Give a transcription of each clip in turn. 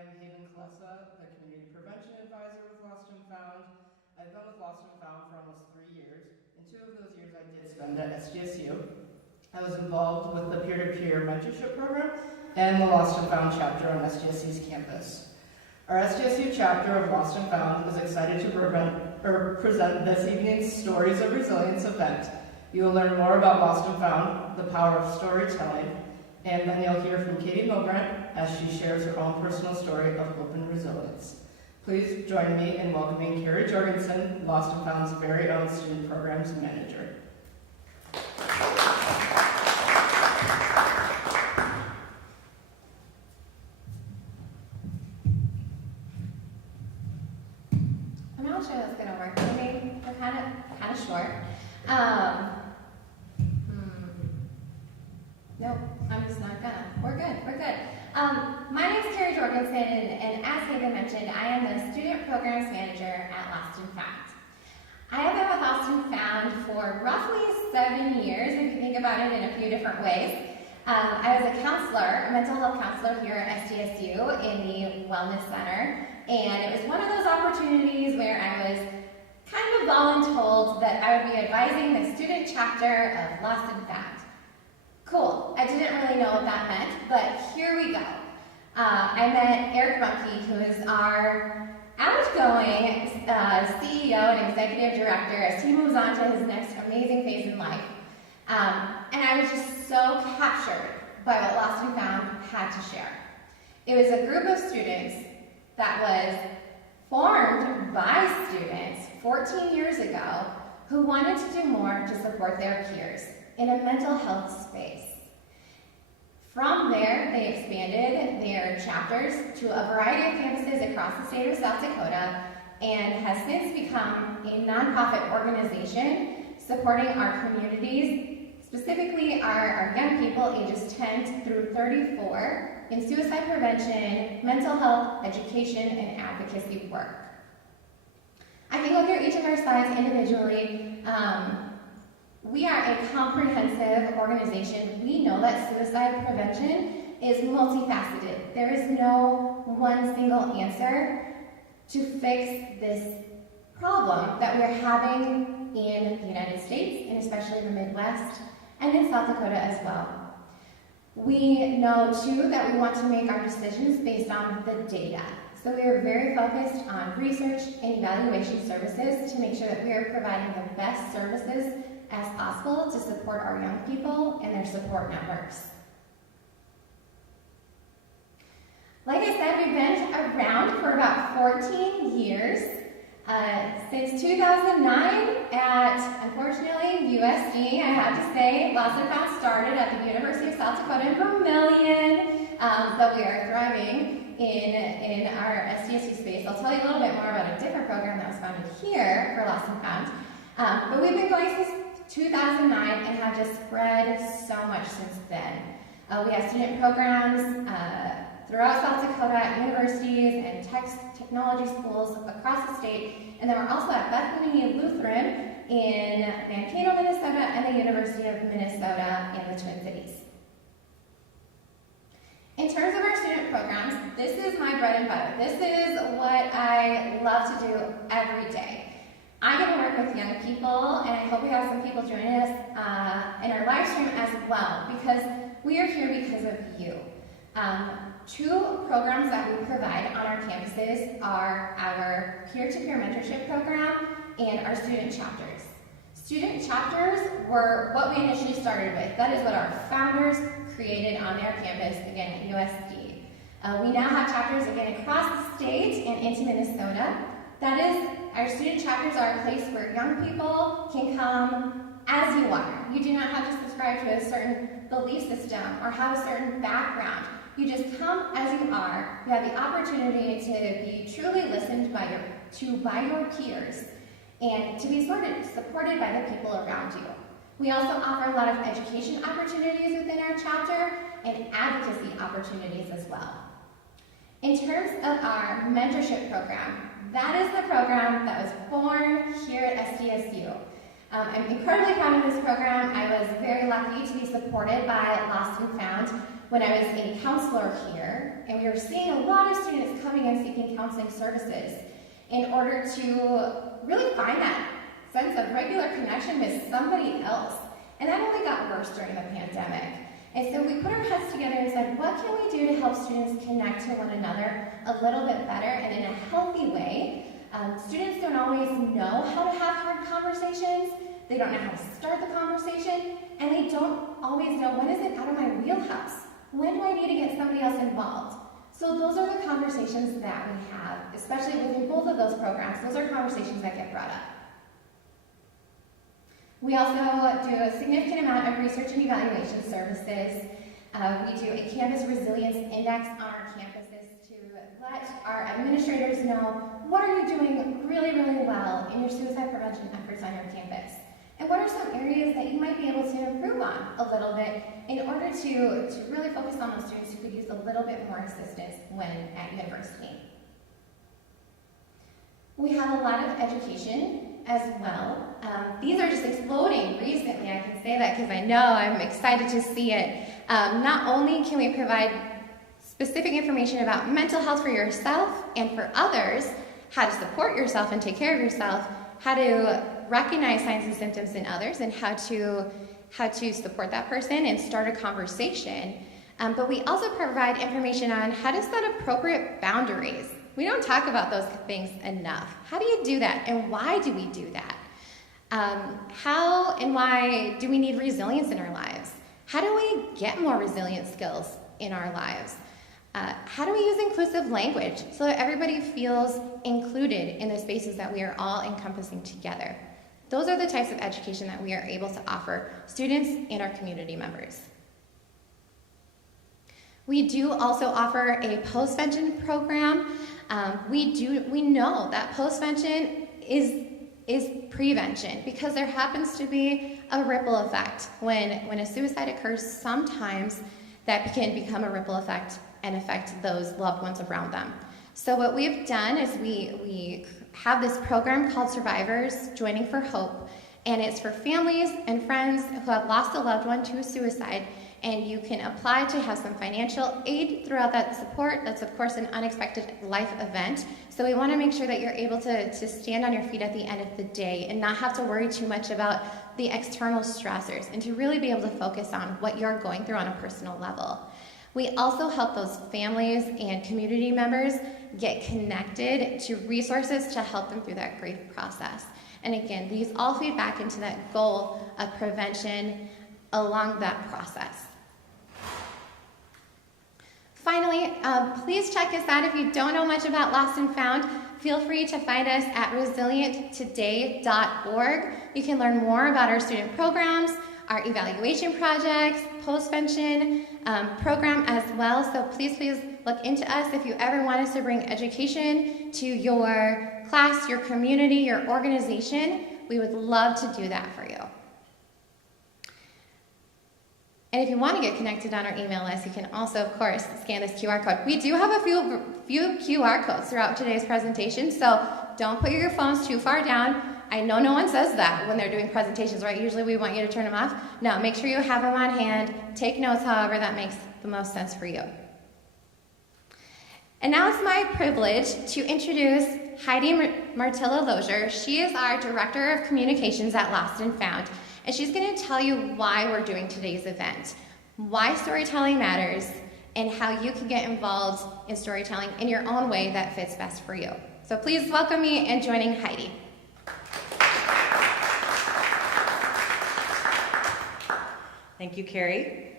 am Hayden Kalesa, the Community Prevention Advisor with Lost and Found. I've been with Lost and Found for almost 3 years, and 2 of those years I did spend at SDSU. I was involved with the peer-to-peer mentorship program and the Lost and Found chapter on SDSU's campus. Our SDSU chapter of Lost and Found is excited to present this evening's Stories of Resilience event. You will learn more about Lost and Found, the power of storytelling, and then you'll hear from Katie Milgrant as she shares her own personal story of hope and resilience. Please join me in welcoming Carrie Jorgensen, Lost and Found's very own Student Programs Manager. I'm not sure that's gonna work for me. We're kind of short. Nope, I'm just not gonna. We're good. My name is Carrie Jorgensen, and as Hayden mentioned, I am the Student Programs Manager at Lost and Found. I have been with Lost and Found for roughly 7 years, if you think about it in a few different ways. I was a counselor, a mental health counselor here at SDSU in the Wellness Center, and it was one of those opportunities where I was kind of voluntold that I would be advising the student chapter of Lost and Found. Cool. I didn't really know what that meant, but here we go. I met Eric Monkey, who is our outgoing CEO and Executive Director as he moves on to his next amazing phase in life. And I was just so captured by what Lost and Found had to share. It was a group of students that was formed by students 14 years ago who wanted to do more to support their peers in a mental health space. From there, they expanded their chapters to a variety of campuses across the state of South Dakota and has since become a nonprofit organization supporting our communities, specifically our young people ages 10 through 34 in suicide prevention, mental health, education, and advocacy work. I can go through each of our slides individually. We are a comprehensive organization. We know that suicide prevention is multifaceted. There is no one single answer to fix this problem that we're having in the United States, and especially the Midwest, and in South Dakota as well. We know, too, that we want to make our decisions based on the data. So we are very focused on research and evaluation services to make sure that we are providing the best services as possible to support our young people and their support networks. Like I said, we've been around for about 14 years. Since 2009 at, unfortunately, USD, I have to say, Lost and Found started at the University of South Dakota in Vermilion, but we are thriving in our SDSU space. I'll tell you a little bit more about a different program that was founded here for Lost and Found. But we've been going since 2009 and have just spread so much since then. We have student programs throughout South Dakota at universities and technology schools across the state, and then we're also at Bethany Lutheran in Mankato, Minnesota, and the University of Minnesota in the Twin Cities. In terms of our student programs, this is my bread and butter. This is what I love to do every day. I get to work with young people, and I hope we have some people joining us in our live stream as well, because we are here because of you. 2 programs that we provide on our campuses are our peer-to-peer mentorship program and our student chapters. Student chapters were what we initially started with. That is what our founders created on their campus, again at USD. We now have chapters again across the state and into Minnesota. That is, our student chapters are a place where young people can come as you are. You do not have to subscribe to a certain belief system or have a certain background. You just come as you are. You have the opportunity to be truly listened by your peers and to be supported by the people around you. We also offer a lot of education opportunities within our chapter and advocacy opportunities as well. In terms of our mentorship program, that is the program that was born here at SDSU. I'm incredibly proud of this program. I was very lucky to be supported by Lost and Found when I was a counselor here, and we were seeing a lot of students coming and seeking counseling services in order to really find that sense of regular connection with somebody else. And that only got worse during the pandemic. And so we put our heads together and said, what can we do to help students connect to one another a little bit better and in a healthy way? Students don't always know how to have hard conversations. They don't know how to start the conversation, and they don't always know, when is it out of my wheelhouse? When do I need to get somebody else involved? So those are the conversations that we have, especially within both of those programs. Those are conversations that get brought up. We also do a significant amount of research and evaluation services. We do a campus resilience index on our campuses to let our administrators know, what are you doing really, really well in your suicide prevention efforts on your campus? And what are some areas that you might be able to improve on a little bit in order to really focus on those students who could use a little bit more assistance when at university? We have a lot of education as well. These are just exploding recently, I can say that because I know I'm excited to see it. Not only can we provide specific information about mental health for yourself and for others, how to support yourself and take care of yourself, how to recognize signs and symptoms in others, and how to support that person and start a conversation. But we also provide information on how to set appropriate boundaries. We don't talk about those things enough. How do you do that, and why do we do that? How and why do we need resilience in our lives? How do we get more resilient skills in our lives? How do we use inclusive language so that everybody feels included in the spaces that we are all encompassing together? Those are the types of education that we are able to offer students and our community members. We do also offer a postvention program. We know that postvention is prevention, because there happens to be a ripple effect. When a suicide occurs, sometimes that can become a ripple effect and affect those loved ones around them. So what we've done is we have this program called Survivors Joining for Hope, and it's for families and friends who have lost a loved one to suicide, and you can apply to have some financial aid throughout that support. That's, of course, an unexpected life event. So we want to make sure that you're able to stand on your feet at the end of the day and not have to worry too much about the external stressors, and to really be able to focus on what you're going through on a personal level. We also help those families and community members get connected to resources to help them through that grief process. And again, these all feed back into that goal of prevention along that process. Finally, please check us out. If you don't know much about Lost and Found, feel free to find us at resilienttoday.org. You can learn more about our student programs, our evaluation projects, postvention program as well. So please look into us if you ever want us to bring education to your class, your community, your organization. We would love to do that for you. And if you want to get connected on our email list, you can also, of course, scan this QR code. We do have a few QR codes throughout today's presentation, so don't put your phones too far down. I know no one says that when they're doing presentations, right? Usually we want you to turn them off. No, make sure you have them on hand. Take notes, however that makes the most sense for you. And now it's my privilege to introduce Heidi Martilla-Lozier. She is our Director of Communications at Lost and Found, and she's going to tell you why we're doing today's event, why storytelling matters, and how you can get involved in storytelling in your own way that fits best for you. So please welcome me in joining Heidi. Thank you, Carrie.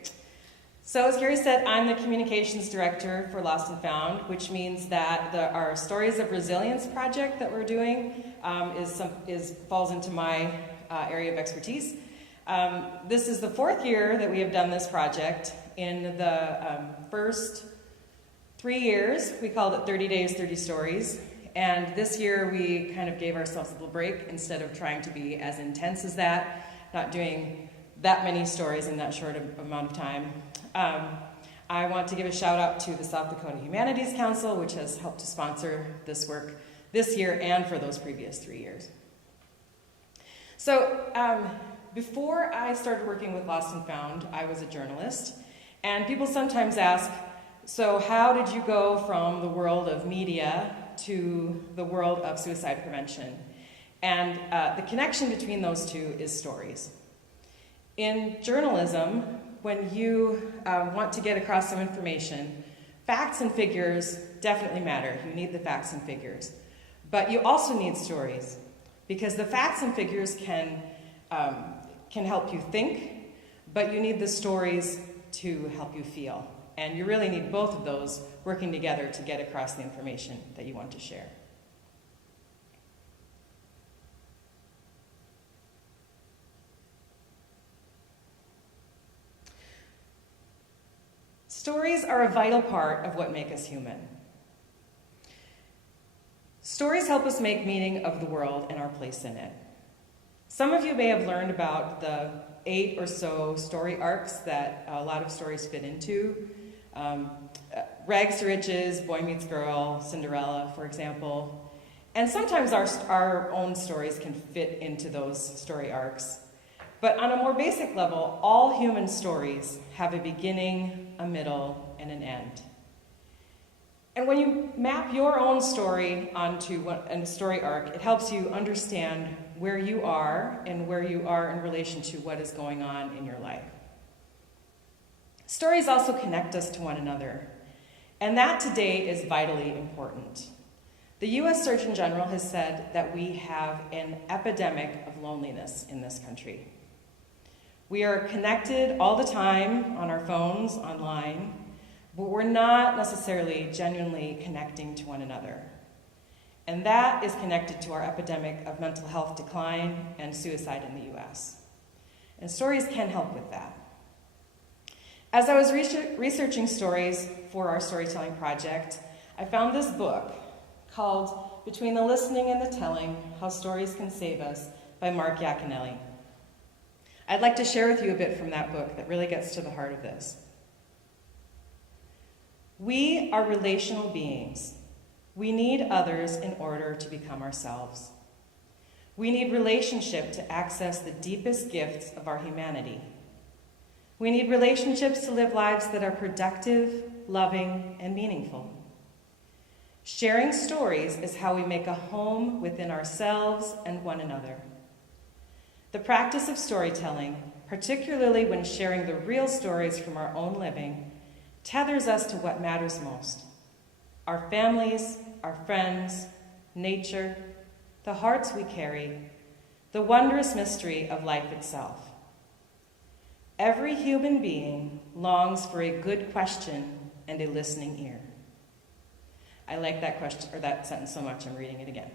So as Carrie said, I'm the Communications Director for Lost and Found, which means that our Stories of Resilience project that we're doing falls into my area of expertise. This is the 4th year that we have done this project. In the first 3 years, we called it 30 Days, 30 Stories. And this year, we kind of gave ourselves a little break instead of trying to be as intense as that, not doing that many stories in that short amount of time. I want to give a shout out to the South Dakota Humanities Council, which has helped to sponsor this work this year and for those previous 3 years. So before I started working with Lost and Found, I was a journalist, And people sometimes ask, so how did you go from the world of media to the world of suicide prevention? And the connection between those two is stories. In journalism, when you want to get across some information, facts and figures definitely matter. You need the facts and figures. But you also need stories, because the facts and figures can help you think, but you need the stories to help you feel. And you really need both of those working together to get across the information that you want to share. Stories are a vital part of what make us human. Stories help us make meaning of the world and our place in it. Some of you may have learned about the 8 or so story arcs that a lot of stories fit into. Rags to Riches, Boy Meets Girl, Cinderella, for example. And sometimes our own stories can fit into those story arcs. But on a more basic level, all human stories have a beginning, a middle, and an end. And when you map your own story onto a story arc, it helps you understand where you are and where you are in relation to what is going on in your life. Stories also connect us to one another, and that today is vitally important. The U.S. Surgeon General has said that we have an epidemic of loneliness in this country. We are connected all the time on our phones, online, but we're not necessarily genuinely connecting to one another. And that is connected to our epidemic of mental health decline and suicide in the U.S. And stories can help with that. As I was researching stories for our storytelling project, I found this book called Between the Listening and the Telling, How Stories Can Save Us by Mark Yaconelli. I'd like to share with you a bit from that book that really gets to the heart of this. We are relational beings. We need others in order to become ourselves. We need relationship to access the deepest gifts of our humanity. We need relationships to live lives that are productive, loving, and meaningful. Sharing stories is how we make a home within ourselves and one another. The practice of storytelling, particularly when sharing the real stories from our own living, tethers us to what matters most: our families, our friends, nature, the hearts we carry, the wondrous mystery of life itself. Every human being longs for a good question and a listening ear. I like that question or that sentence so much, I'm reading it again.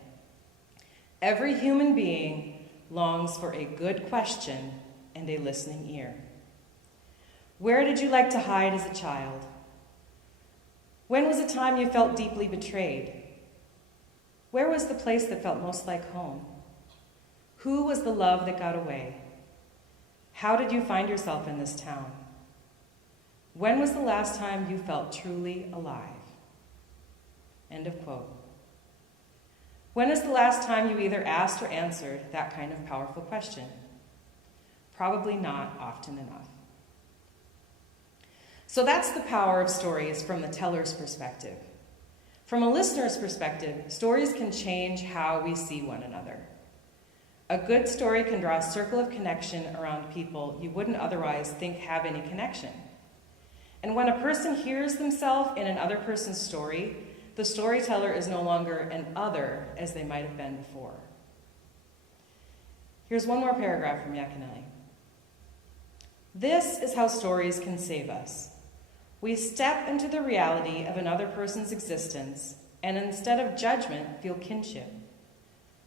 Every human being longs for a good question and a listening ear. Where did you like to hide as a child? When was a time you felt deeply betrayed? Where was the place that felt most like home? Who was the love that got away? How did you find yourself in this town? When was the last time you felt truly alive? End of quote. When is the last time you either asked or answered that kind of powerful question? Probably not often enough. So that's the power of stories from the teller's perspective. From a listener's perspective, stories can change how we see one another. A good story can draw a circle of connection around people you wouldn't otherwise think have any connection. And when a person hears themselves in another person's story, the storyteller is no longer an other as they might have been before. Here's one more paragraph from Yaconelli. This is how stories can save us. We step into the reality of another person's existence and instead of judgment, feel kinship.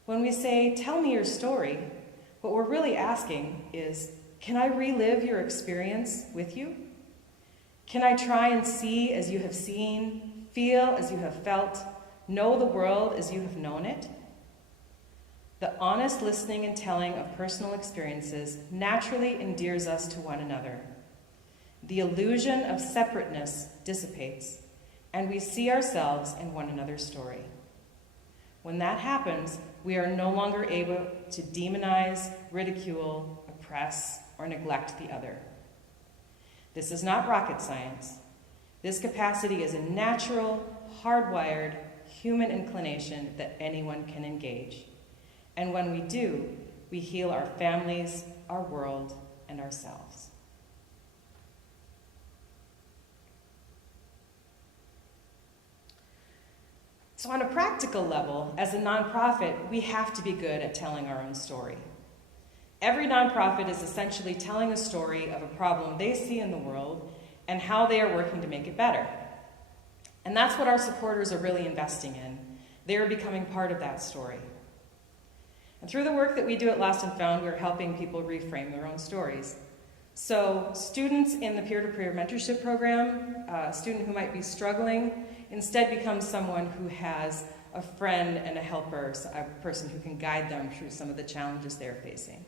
When we say, tell me your story, what we're really asking is, can I relive your experience with you? Can I try and see as you have seen, feel as you have felt, know the world as you have known it? The honest listening and telling of personal experiences naturally endears us to one another. The illusion of separateness dissipates, and we see ourselves in one another's story. When that happens, we are no longer able to demonize, ridicule, oppress, or neglect the other. This is not rocket science. This capacity is a natural, hardwired human inclination that anyone can engage. And when we do, we heal our families, our world, and ourselves. So on a practical level, as a nonprofit, we have to be good at telling our own story. Every nonprofit is essentially telling a story of a problem they see in the world and how they are working to make it better. And that's what our supporters are really investing in. They are becoming part of that story. And through the work that we do at Lost and Found, we're helping people reframe their own stories. So students in the peer-to-peer mentorship program, a student who might be struggling, instead becomes someone who has a friend and a helper, a person who can guide them through some of the challenges they're facing.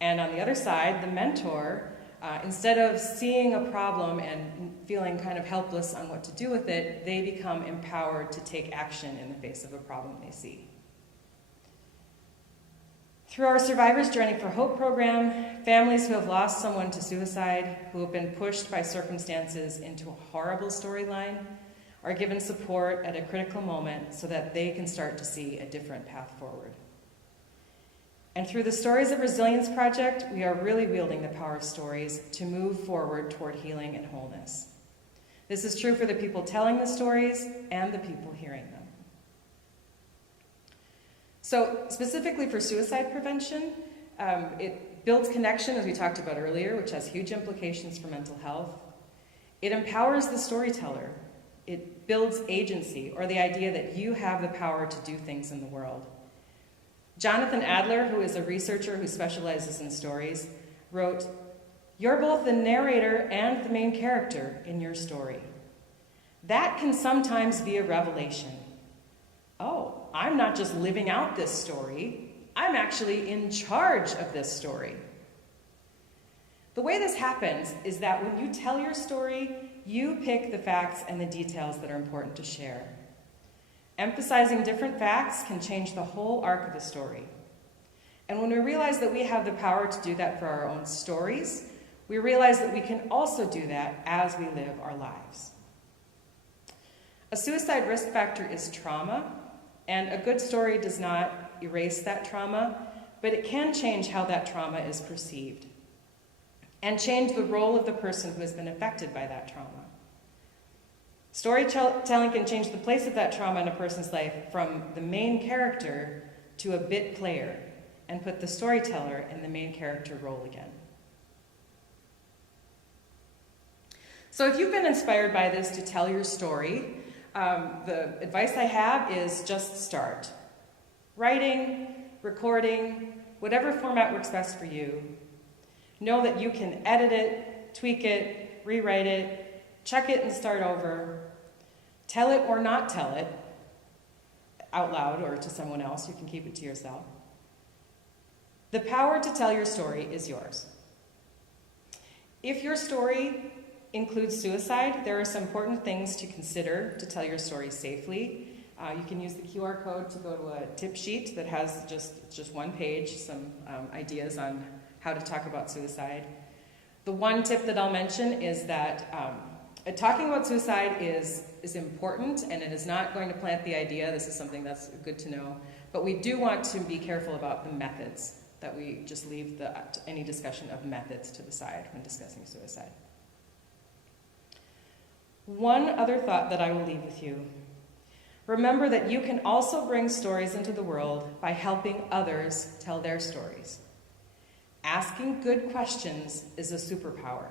And on the other side, the mentor, instead of seeing a problem and feeling kind of helpless on what to do with it, they become empowered to take action in the face of a problem they see. Through our Survivors Journey for Hope program, families who have lost someone to suicide, who have been pushed by circumstances into a horrible storyline, are given support at a critical moment so that they can start to see a different path forward. And through the Stories of Resilience Project, we are really wielding the power of stories to move forward toward healing and wholeness. This is true for the people telling the stories and the people hearing them. So specifically for suicide prevention, it builds connection, as we talked about earlier, which has huge implications for mental health. It empowers the storyteller. It builds agency, or the idea that you have the power to do things in the world. Jonathan Adler, who is a researcher who specializes in stories, wrote, "You're both the narrator and the main character in your story. That can sometimes be a revelation. Oh, I'm not just living out this story, I'm actually in charge of this story." The way this happens is that when you tell your story, you pick the facts and the details that are important to share. Emphasizing different facts can change the whole arc of the story. And when we realize that we have the power to do that for our own stories, we realize that we can also do that as we live our lives. A suicide risk factor is trauma, and a good story does not erase that trauma, but it can change how that trauma is perceived and change the role of the person who has been affected by that trauma. Storytelling can change the place of that trauma in a person's life from the main character to a bit player and put the storyteller in the main character role again. So if you've been inspired by this to tell your story, the advice I have is just start. Writing, recording, whatever format works best for you. Know that you can edit it, tweak it, rewrite it, check it and start over. Tell it or not tell it out loud or to someone else. You can keep it to yourself. The power to tell your story is yours. If your story includes suicide, there are some important things to consider to tell your story safely. You can use the QR code to go to a tip sheet that has just one page, some ideas on how to talk about suicide. The one tip that I'll mention is that talking about suicide is important, and it is not going to plant the idea. This is something that's good to know. But we do want to be careful about the methods, that we just leave any discussion of methods to the side when discussing suicide. One other thought that I will leave with you. Remember that you can also bring stories into the world by helping others tell their stories. Asking good questions is a superpower.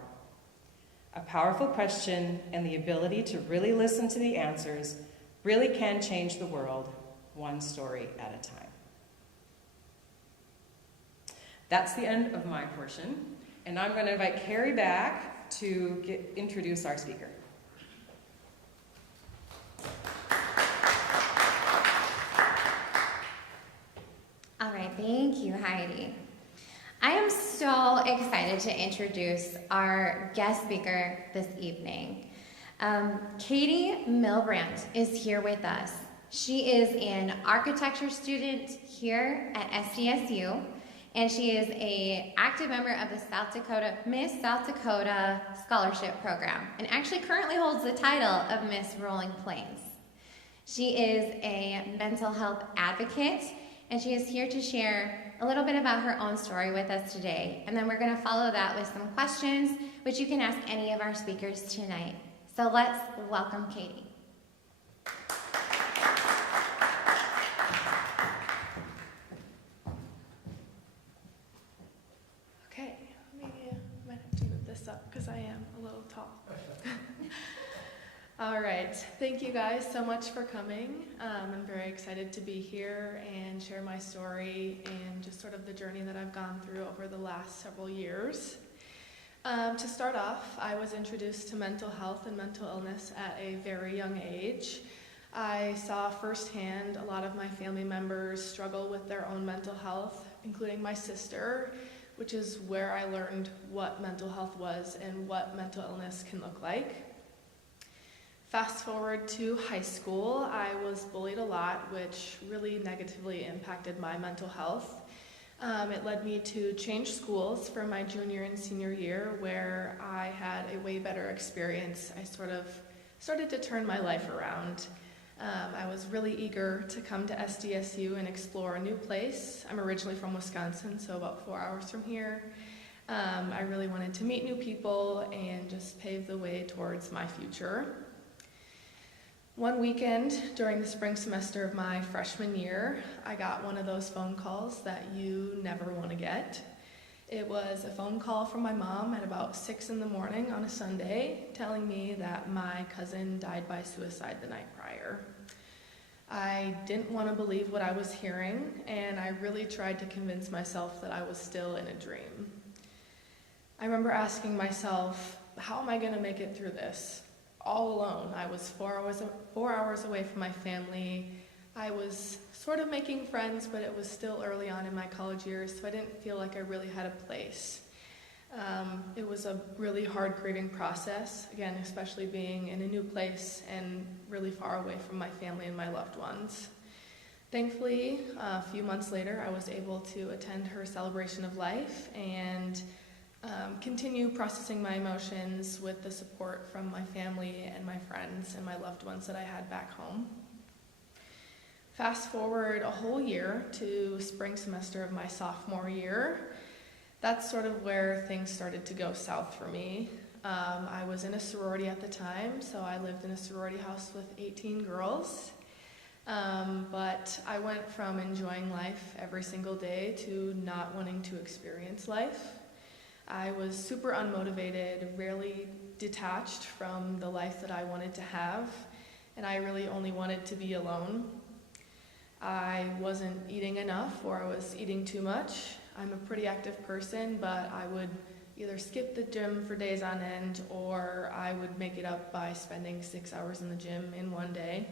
A powerful question and the ability to really listen to the answers really can change the world one story at a time. That's the end of my portion, and I'm going to invite Carrie back to introduce our speaker. All right, thank you, Heidi. I am so excited to introduce our guest speaker this evening. Katie Milbrandt is here with us. She is an architecture student here at SDSU, and she is a active member of the Miss South Dakota Scholarship Program, and actually currently holds the title of Miss Rolling Plains. She is a mental health advocate, and she is here to share a little bit about her own story with us today. And then we're going to follow that with some questions, which you can ask any of our speakers tonight. So let's welcome Katie. Okay, maybe I might have to move this up because I am a little tall. All right, thank you guys so much for coming. I'm very excited to be here and share my story and just sort of the journey that I've gone through over the last several years. To start off, I was introduced to mental health and mental illness at a very young age. I saw firsthand a lot of my family members struggle with their own mental health, including my sister, which is where I learned what mental health was and what mental illness can look like. Fast forward to high school, I was bullied a lot, which really negatively impacted my mental health. It led me to change schools for my junior and senior year, where I had a way better experience. I sort of started to turn my life around. I was really eager to come to SDSU and explore a new place. I'm originally from Wisconsin, so about 4 hours from here. I really wanted to meet new people and just pave the way towards my future. One weekend during the spring semester of my freshman year, I got one of those phone calls that you never want to get. It was a phone call from my mom at about 6 in the morning on a Sunday, telling me that my cousin died by suicide the night prior. I didn't want to believe what I was hearing, and I really tried to convince myself that I was still in a dream. I remember asking myself, how am I going to make it through this? All alone. I was 4 hours away from my family. I was sort of making friends, but it was still early on in my college years, so I didn't feel like I really had a place. It was a really hard grieving process, again, especially being in a new place and really far away from my family and my loved ones. Thankfully, a few months later, I was able to attend her celebration of life and continue processing my emotions with the support from my family and my friends and my loved ones that I had back home. Fast forward a whole year to spring semester of my sophomore year. That's sort of where things started to go south for me. I was in a sorority at the time, so I lived in a sorority house with 18 girls. But I went from enjoying life every single day to not wanting to experience life. I was super unmotivated, rarely detached from the life that I wanted to have, and I really only wanted to be alone. I wasn't eating enough, or I was eating too much. I'm a pretty active person, but I would either skip the gym for days on end, or I would make it up by spending 6 hours in the gym in one day.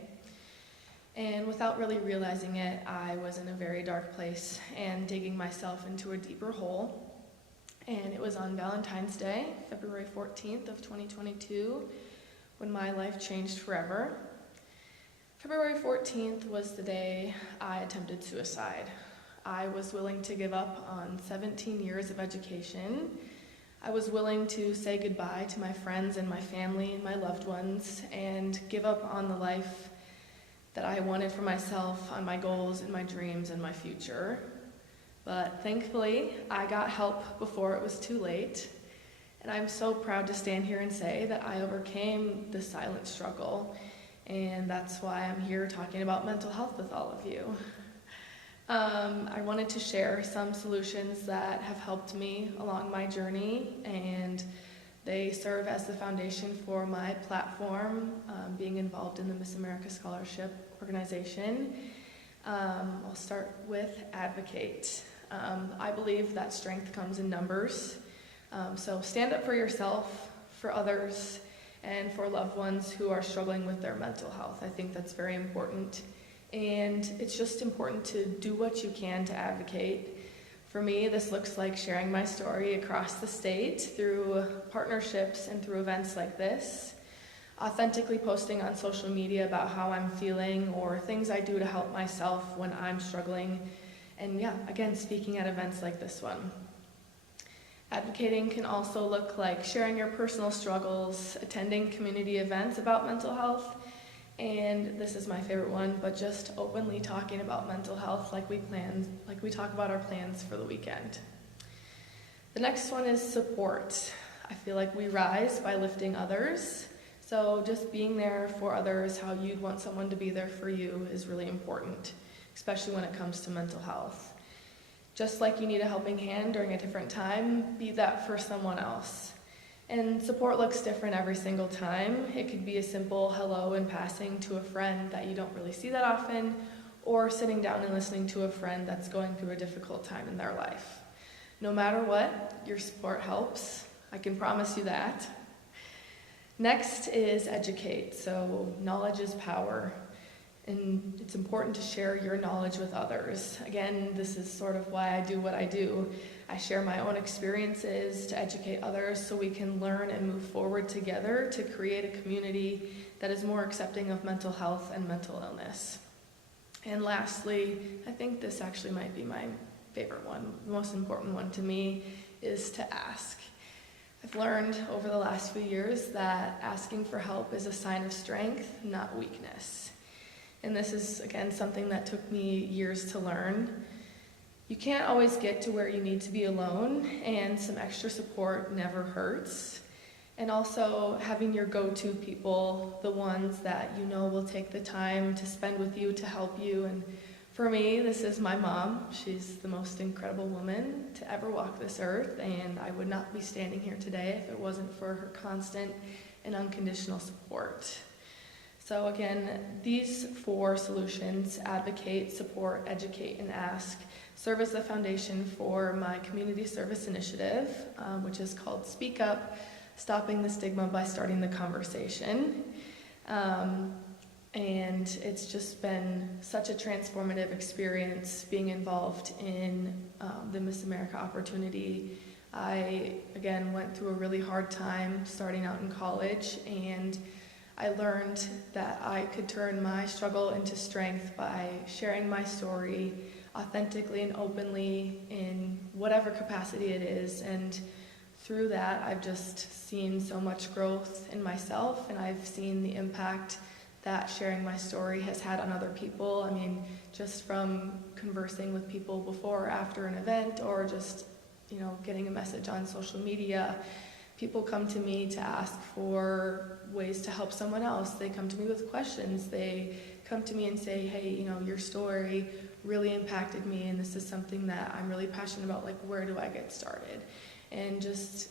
And without really realizing it, I was in a very dark place and digging myself into a deeper hole. And it was on Valentine's Day, February 14th of 2022, when my life changed forever. February 14th was the day I attempted suicide. I was willing to give up on 17 years of education. I was willing to say goodbye to my friends and my family and my loved ones and give up on the life that I wanted for myself, on my goals and my dreams and my future. But thankfully, I got help before it was too late, and I'm so proud to stand here and say that I overcame the silent struggle, and that's why I'm here talking about mental health with all of you. I wanted to share some solutions that have helped me along my journey, and they serve as the foundation for my platform, being involved in the Miss America Scholarship Organization. I'll start with advocate. I believe that strength comes in numbers. So stand up for yourself, for others, and for loved ones who are struggling with their mental health. I think that's very important. And it's just important to do what you can to advocate. For me, this looks like sharing my story across the state through partnerships and through events like this. Authentically posting on social media about how I'm feeling or things I do to help myself when I'm struggling, and yeah, again, speaking at events like this one. Advocating can also look like sharing your personal struggles, attending community events about mental health, and this is my favorite one, but just openly talking about mental health like we talk about our plans for the weekend. The next one is support. I feel like we rise by lifting others. So just being there for others, how you'd want someone to be there for you, is really important, especially when it comes to mental health. Just like you need a helping hand during a different time, be that for someone else. And support looks different every single time. It could be a simple hello in passing to a friend that you don't really see that often, or sitting down and listening to a friend that's going through a difficult time in their life. No matter what, your support helps. I can promise you that. Next is educate. So knowledge is power, and it's important to share your knowledge with others. Again, this is sort of why I do what I do. I share my own experiences to educate others so we can learn and move forward together to create a community that is more accepting of mental health and mental illness. And lastly, I think this actually might be my favorite one, the most important one to me, is to ask. I've learned over the last few years that asking for help is a sign of strength, not weakness. And this is, again, something that took me years to learn. You can't always get to where you need to be alone, and some extra support never hurts. And also having your go-to people, the ones that you know will take the time to spend with you to help you. And for me, this is my mom. She's the most incredible woman to ever walk this earth, and I would not be standing here today if it wasn't for her constant and unconditional support. So again, these 4 solutions, advocate, support, educate, and ask, serve as the foundation for my community service initiative, which is called Speak Up, Stopping the Stigma by Starting the Conversation. And it's just been such a transformative experience being involved in the Miss America opportunity. I, again, went through a really hard time starting out in college, and I learned that I could turn my struggle into strength by sharing my story authentically and openly in whatever capacity it is. And through that, I've just seen so much growth in myself, and I've seen the impact that sharing my story has had on other people. I mean, just from conversing with people before or after an event, or just, getting a message on social media, people come to me to ask for ways to help someone else. They come to me with questions. They come to me and say, hey, your story really impacted me, and this is something that I'm really passionate about, like, where do I get started? And just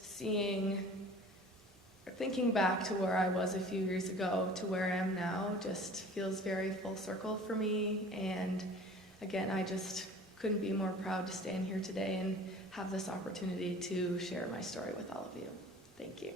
thinking back to where I was a few years ago to where I am now just feels very full circle for me. And again, I just couldn't be more proud to stand here today and have this opportunity to share my story with all of you. Thank you.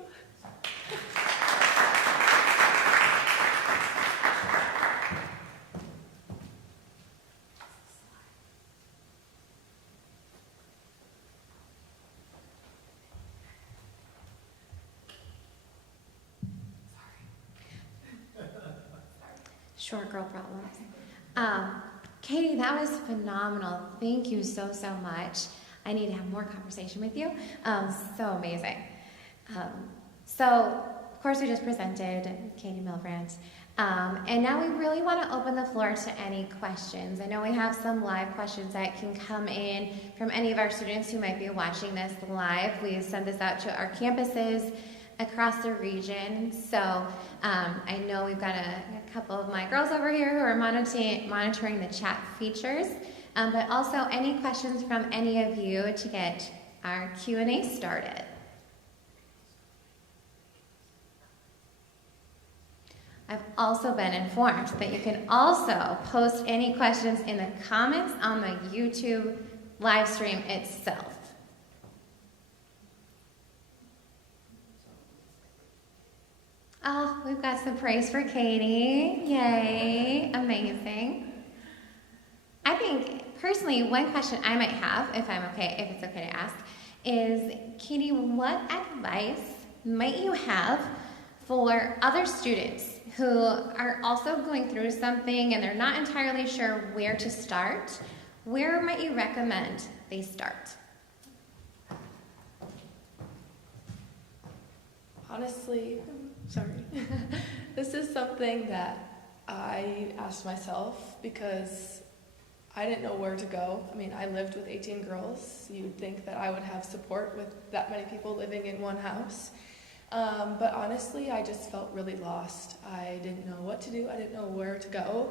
Short girl problems. Katie, that was phenomenal. Thank you so much. I need to have more conversation with you. So amazing. So, of course, we just presented Katie Milbrandt. And now we really want to open the floor to any questions. I know we have some live questions that can come in from any of our students who might be watching this live. We send this out to our campuses across the region. So I know we've got a couple of my girls over here who are monitoring the chat features, but also any questions from any of you to get our Q&A started. I've also been informed that you can also post any questions in the comments on the YouTube live stream itself. Oh, we've got some praise for Katie. Yay, amazing. I think, personally, one question I might have, if it's okay to ask, is, Katie, what advice might you have for other students who are also going through something and they're not entirely sure where to start, where might you recommend they start? Honestly, sorry. This is something that I asked myself because I didn't know where to go. I mean, I lived with 18 girls. You'd think that I would have support with that many people living in one house. But honestly, I just felt really lost. I didn't know what to do. I didn't know where to go.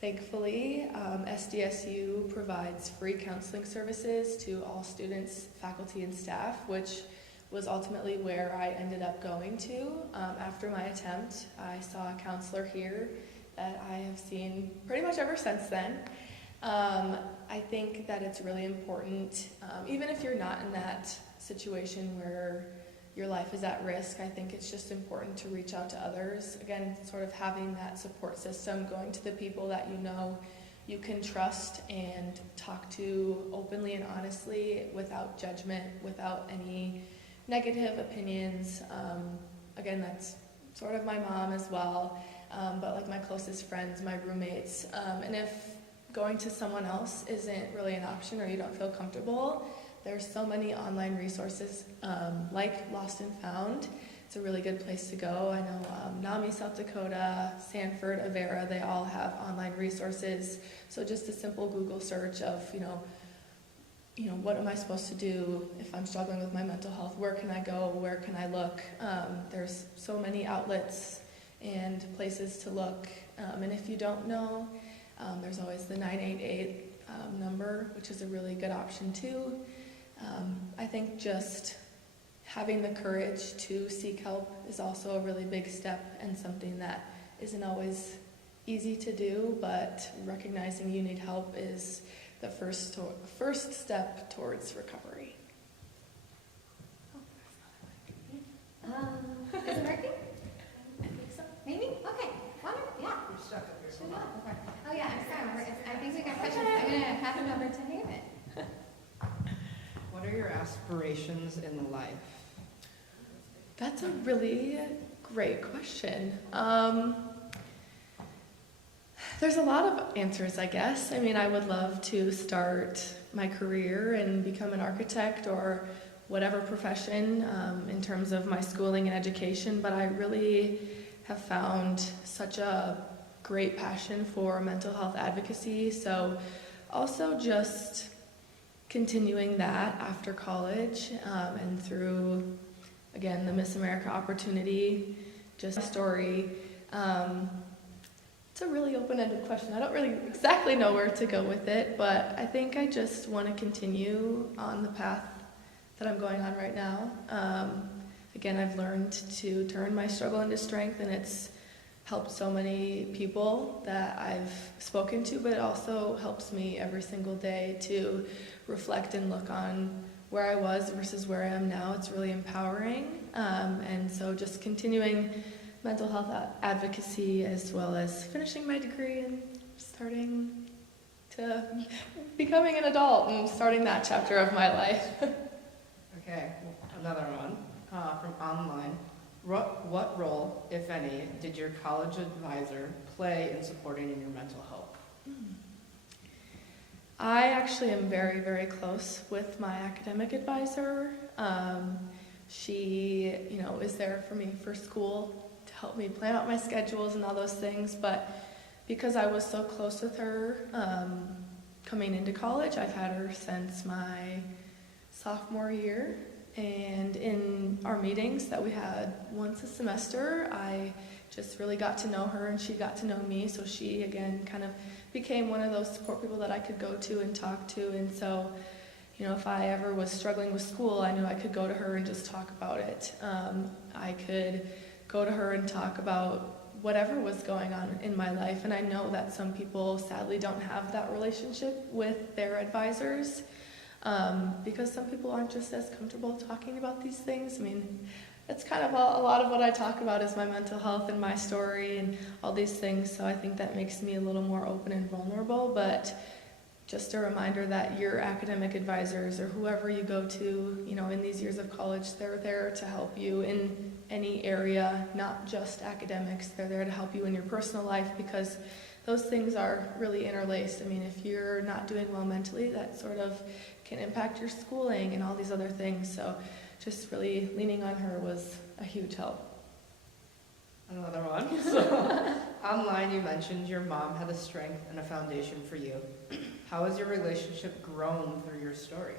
Thankfully, SDSU provides free counseling services to all students, faculty, and staff, which was ultimately where I ended up going to. After my attempt, I saw a counselor here that I have seen pretty much ever since then. I think that it's really important, even if you're not in that situation where your life is at risk, I think it's just important to reach out to others. Again, sort of having that support system, going to the people that you know you can trust and talk to openly and honestly without judgment, without any negative opinions. Again, that's sort of my mom as well, but like my closest friends, my roommates. And if going to someone else isn't really an option or you don't feel comfortable, there's so many online resources like Lost and Found. It's a really good place to go. I know NAMI, South Dakota, Sanford, Avera, they all have online resources. So just a simple Google search of, what am I supposed to do if I'm struggling with my mental health? Where can I go? Where can I look? There's so many outlets and places to look. And if you don't know, there's always the 988 number, which is a really good option too. I think just having the courage to seek help is also a really big step and something that isn't always easy to do, but recognizing you need help is the first step towards recovery. Is it working? I think so. Maybe? Okay. Wonderful. Yeah. You're stuck up here. Should not. Okay. Oh yeah, I'm sorry. I think we got questions. I'm going to pass it over to David. What are your aspirations in life? That's a really great question. There's a lot of answers, I guess. I mean, I would love to start my career and become an architect or whatever profession in terms of my schooling and education, but I really have found such a great passion for mental health advocacy. So also just continuing that after college and through, again, the Miss America opportunity, just a story. It's a really open-ended question. I don't really exactly know where to go with it, but I think I just want to continue on the path that I'm going on right now. Again, I've learned to turn my struggle into strength, and it's helped so many people that I've spoken to, but it also helps me every single day to reflect and look on where I was versus where I am now. It's really empowering. And so just continuing mental health advocacy as well as finishing my degree and starting to becoming an adult and starting that chapter of my life. Okay, another one from online. What role, if any, did your college advisor play in supporting your mental health? I actually am very, very close with my academic advisor. She, is there for me for school to help me plan out my schedules and all those things. But because I was so close with her coming into college, I've had her since my sophomore year. And in our meetings that we had once a semester, I just really got to know her and she got to know me. So she, again, kind of became one of those support people that I could go to and talk to. And so, if I ever was struggling with school, I knew I could go to her and just talk about it. I could go to her and talk about whatever was going on in my life. And I know that some people sadly don't have that relationship with their advisors. Because some people aren't just as comfortable talking about these things. I mean, it's kind of a lot of what I talk about is my mental health and my story and all these things, so I think that makes me a little more open and vulnerable, but just a reminder that your academic advisors or whoever you go to, in these years of college, they're there to help you in any area, not just academics. They're there to help you in your personal life because those things are really interlaced. I mean, if you're not doing well mentally, that sort of can impact your schooling and all these other things. So just really leaning on her was a huge help. Another one. So, online you mentioned your mom had a strength and a foundation for you. How has your relationship grown through your story?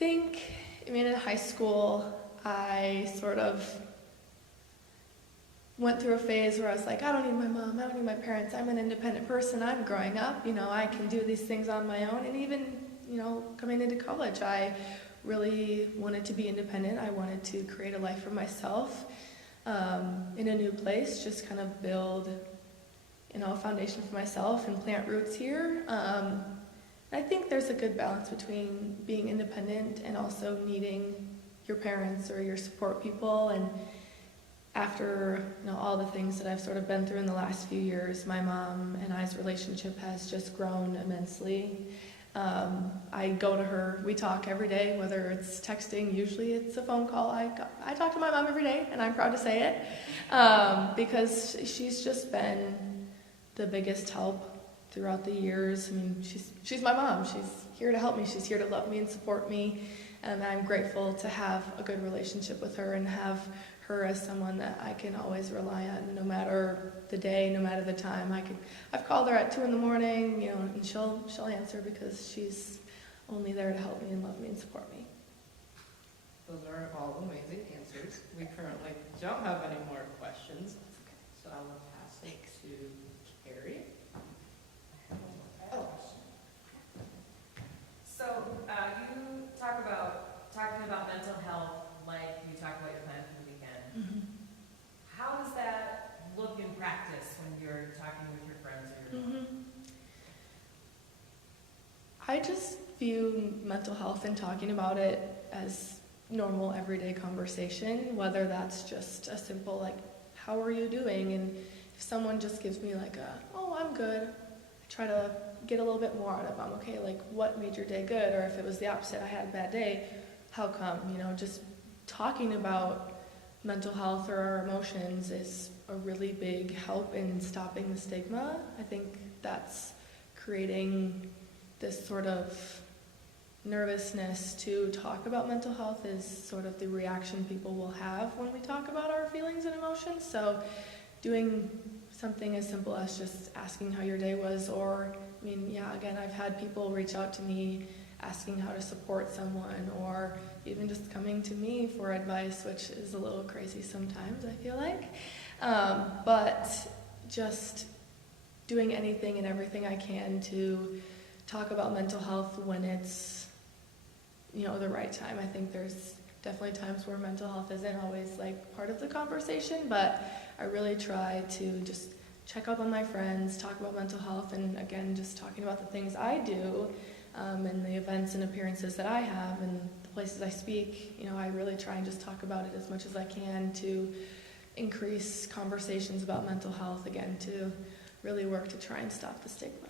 I mean, in high school, I sort of went through a phase where I was like, I don't need my mom, I don't need my parents, I'm an independent person, I'm growing up, I can do these things on my own. And even, coming into college, I really wanted to be independent. I wanted to create a life for myself in a new place, just kind of build, a foundation for myself and plant roots here. I think there's a good balance between being independent and also needing your parents or your support people. And after all the things that I've sort of been through in the last few years, my mom and I's relationship has just grown immensely. I go to her, we talk every day, whether it's texting, usually it's a phone call. I talk to my mom every day, and I'm proud to say it, because she's just been the biggest help throughout the years. I mean, she's my mom. She's here to help me. She's here to love me and support me. And I'm grateful to have a good relationship with her and have her as someone that I can always rely on, no matter the day, no matter the time. I've called her at 2 a.m, and she'll answer because she's only there to help me and love me and support me. Those are all amazing answers. We currently don't have any more questions, so I will pass it to Carrie. Oh. So you talking about mental health, like you talk about your plan for the weekend. Mm-hmm. How does that look in practice when you're talking with your friends or your Mm-hmm. I just view mental health and talking about it as normal everyday conversation, whether that's just a simple like, how are you doing? And if someone just gives me like oh, I'm good, I try to get a little bit more out of I'm okay, like what made your day good? Or if it was the opposite, I had a bad day, how come? Just talking about mental health or our emotions is a really big help in stopping the stigma. I think that's creating this sort of nervousness to talk about mental health is sort of the reaction people will have when we talk about our feelings and emotions. So doing something as simple as just asking how your day was, or, again, I've had people reach out to me asking how to support someone, or even just coming to me for advice, which is a little crazy sometimes, I feel like. But just doing anything and everything I can to talk about mental health when it's, the right time. I think there's definitely times where mental health isn't always like part of the conversation, but I really try to just check up on my friends, talk about mental health, and again, just talking about the things I do, and the events and appearances that I have and the places I speak. I really try and just talk about it as much as I can to increase conversations about mental health, again, to really work to try and stop the stigma.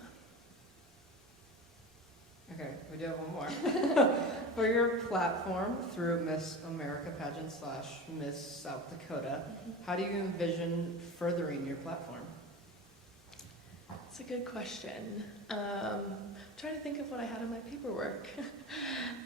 Okay, we do have one more. For your platform through Miss America pageant / Miss South Dakota, how do you envision furthering your platform? That's a good question. I'm trying to think of what I had in my paperwork.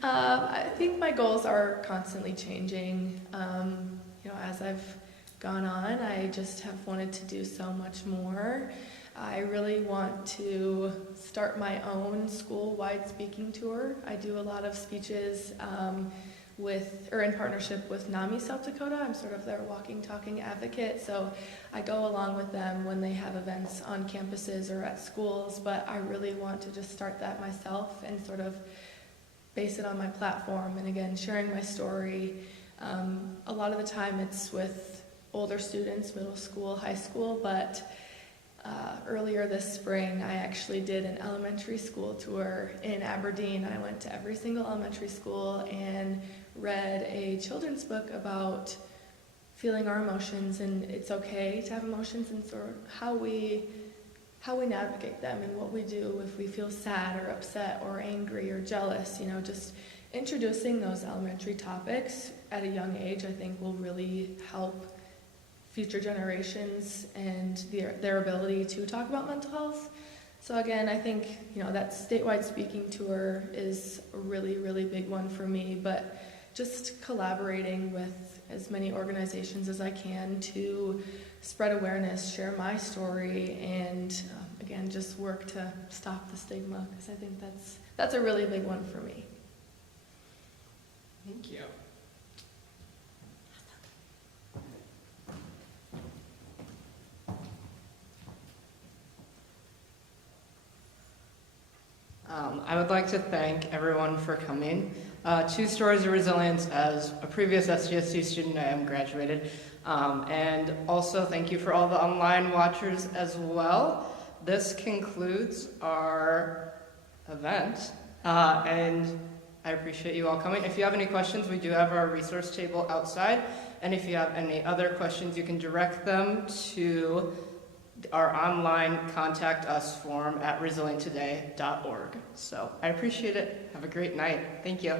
I think my goals are constantly changing. As I've gone on, I just have wanted to do so much more. I really want to start my own school-wide speaking tour. I do a lot of speeches in partnership with NAMI South Dakota. I'm sort of their walking, talking advocate, so I go along with them when they have events on campuses or at schools, but I really want to just start that myself and sort of base it on my platform, and again, sharing my story. A lot of the time it's with older students, middle school, high school, but earlier this spring, I actually did an elementary school tour in Aberdeen. I went to every single elementary school and read a children's book about feeling our emotions, and it's okay to have emotions, and sort of how we navigate them and what we do if we feel sad or upset or angry or jealous. Just introducing those elementary topics at a young age, I think, will really help future generations and their ability to talk about mental health. So again, I think, that statewide speaking tour is a really, really big one for me, but just collaborating with as many organizations as I can to spread awareness, share my story, and again, just work to stop the stigma, because I think that's a really big one for me. Thank you. I would like to thank everyone for coming. 2 Stories of Resilience, as a previous SGSU student, I am graduated. And also thank you for all the online watchers as well. This concludes our event, and I appreciate you all coming. If you have any questions, we do have our resource table outside, and if you have any other questions, you can direct them to our online contact us form at resilienttoday.org. So I appreciate it. Have a great night. Thank you.